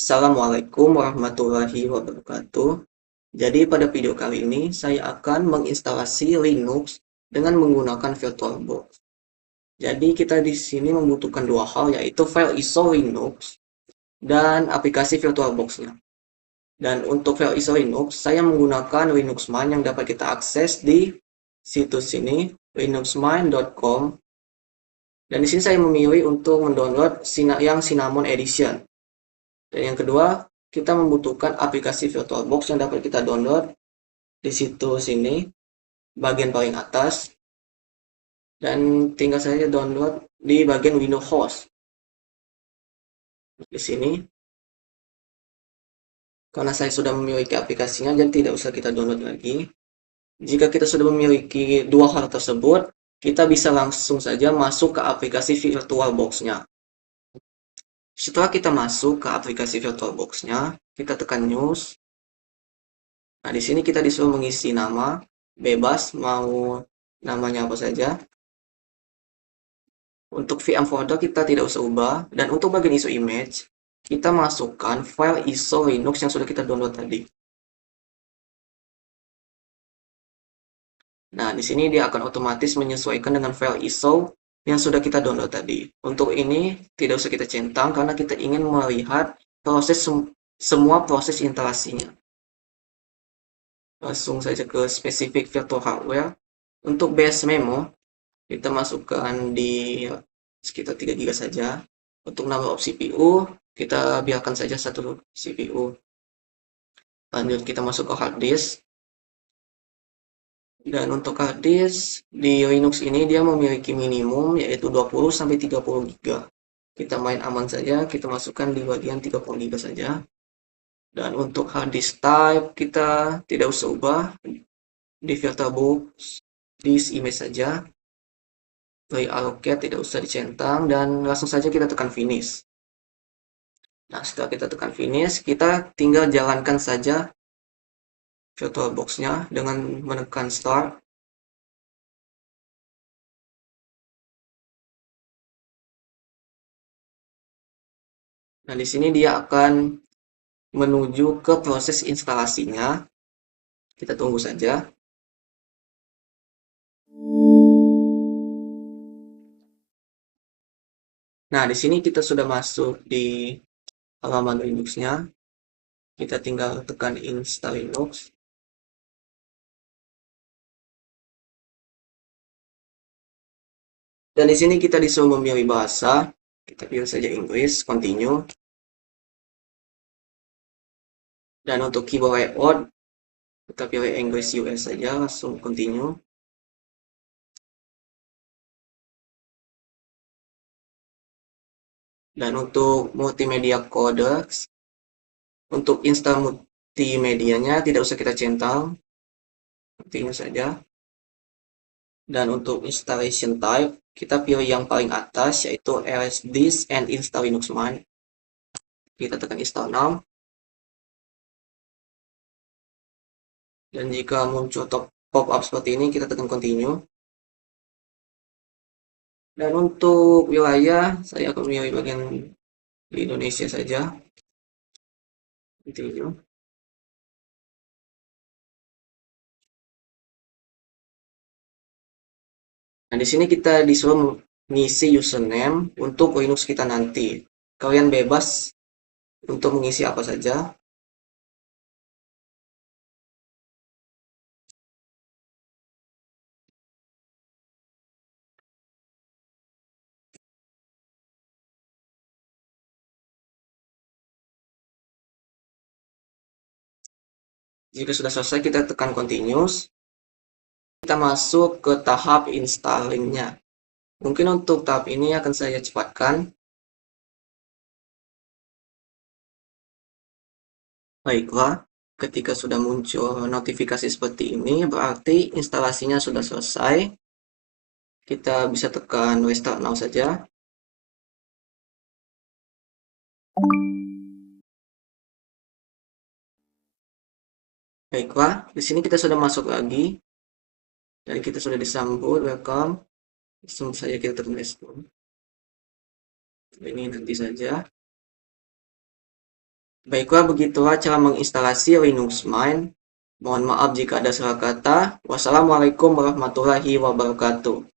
Assalamualaikum warahmatullahi wabarakatuh. Jadi pada video kali ini saya akan menginstalasi Linux dengan menggunakan VirtualBox. Jadi kita di sini membutuhkan dua hal yaitu file ISO Linux dan aplikasi VirtualBox-nya. Dan untuk file ISO Linux saya menggunakan Linux Mint yang dapat kita akses di situs ini linuxmint.com. Dan di sini saya memilih untuk mendownload yang Cinnamon Edition. Dan yang kedua, kita membutuhkan aplikasi VirtualBox yang dapat kita download di situs ini, bagian paling atas, dan tinggal saja download di bagian Windows Host. Di sini, karena saya sudah memiliki aplikasinya, jadi tidak usah kita download lagi. Jika kita sudah memiliki dua hal tersebut, kita bisa langsung saja masuk ke aplikasi VirtualBox-nya. Setelah kita masuk ke aplikasi VirtualBox-nya, kita tekan News. Nah, di sini kita disuruh mengisi nama, bebas, mau namanya apa saja. Untuk VM folder kita tidak usah ubah, dan untuk bagian ISO image, kita masukkan file ISO Linux yang sudah kita download tadi. Nah, di sini dia akan otomatis menyesuaikan dengan file ISO yang sudah kita download tadi. Untuk ini tidak usah kita centang karena kita ingin melihat semua proses instalasinya. Langsung saja ke spesifik virtual hardware. Untuk base memo, kita masukkan di sekitar 3 GB saja. Untuk number of CPU, kita biarkan saja satu CPU. Lanjut kita masuk ke hard disk. Dan untuk hard disk di Linux ini dia memiliki minimum yaitu 20 sampai 30 GB. Kita main aman saja, kita masukkan di bagian 30 GB saja. Dan untuk hard disk type kita tidak usah ubah di VirtualBox disk image saja. Play allocate tidak usah dicentang dan langsung saja kita tekan finish. Nah, setelah kita tekan finish, kita tinggal jalankan saja VirtualBox-nya dengan menekan start. Nah, di sini dia akan menuju ke proses instalasinya. Kita tunggu saja. Nah, di sini kita sudah masuk di halaman Linux-nya. Kita tinggal tekan install Linux. Dan di sini kita disuruh memilih bahasa. Kita pilih saja Inggris, continue. Dan untuk keyboard layout, kita pilih English US saja, langsung continue. Dan untuk multimedia codecs, untuk install multimedianya tidak usah kita centang, continue saja. Dan untuk installation type, kita pilih yang paling atas yaitu LSDisk and install Linux Mint. Kita tekan install now. Dan jika muncul pop-up seperti ini, kita tekan continue. Dan untuk wilayah, saya akan memilih bagian di Indonesia saja. Continue. Nah, di sini kita disuruh mengisi username untuk Linux kita nanti. Kalian bebas untuk mengisi apa saja. Jika sudah selesai, kita tekan continuous. Kita masuk ke tahap installingnya. Mungkin untuk tahap ini akan saya cepatkan. Baiklah, ketika sudah muncul notifikasi seperti ini, berarti instalasinya sudah selesai. Kita bisa tekan restart now saja. Baiklah, di sini kita sudah masuk lagi. Dan kita sudah disambut, welcome. Langsung saja kita tekan respon. Ini nanti saja. Baiklah, begitulah cara menginstalasi Linux Mint. Mohon maaf jika ada salah kata. Wassalamualaikum warahmatullahi wabarakatuh.